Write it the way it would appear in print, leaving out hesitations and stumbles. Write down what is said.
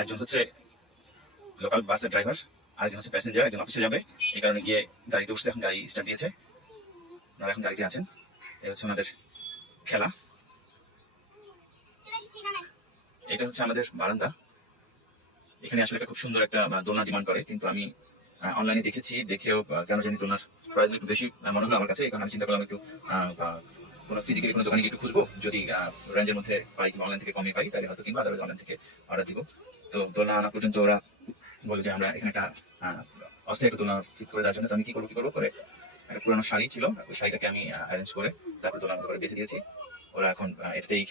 একজন হচ্ছে লোকাল বাসের ড্রাইভার, আরেকজন হচ্ছে প্যাসেঞ্জার, একজন অফিসে যাবে, এই কারণে গিয়ে গাড়িতে উঠছে, এখন গাড়ি স্টার্ট দিয়েছে, ওনারা এখন গাড়িতে আছেন। এই হচ্ছে ওনাদের খেলা। এটা হচ্ছে আমাদের বারান্দা। এখানে আসলে একটা খুব সুন্দর একটা দোলনা ডিমান্ড করে, কিন্তু আমি অনলাইনে দেখেছি, দেখেও কেন জানি দোলনার প্রাইস একটু বেশি মনে হলো আমার কাছে। এই কারণে আমি চিন্তা করলাম একটু কোনো ফিজিক্যালি কোনো দোকানে গিয়ে একটু খুঁজবো, যদি রেঞ্জের মধ্যে পাই কিংবা অনলাইন থেকে কমে পাই তাহলে হয়তো, কিংবা আদারওয়াইজ অনলাইন থেকে অর্ডার দিব। তো দোলনা আনা পর্যন্ত ওরা বলে যে আমরা এখানে একটা অস্থায়ী একটা দোলনা ফিট করে দেওয়ার জন্য। তো আমি কি করবো করে, একটা পুরানো শাড়ি ছিল, ওই শাড়িটাকে আমি অ্যারেঞ্জ করে তারপর দোলনার মতো করে বেঁধে দিয়েছি। ওরা এখন এটাতেই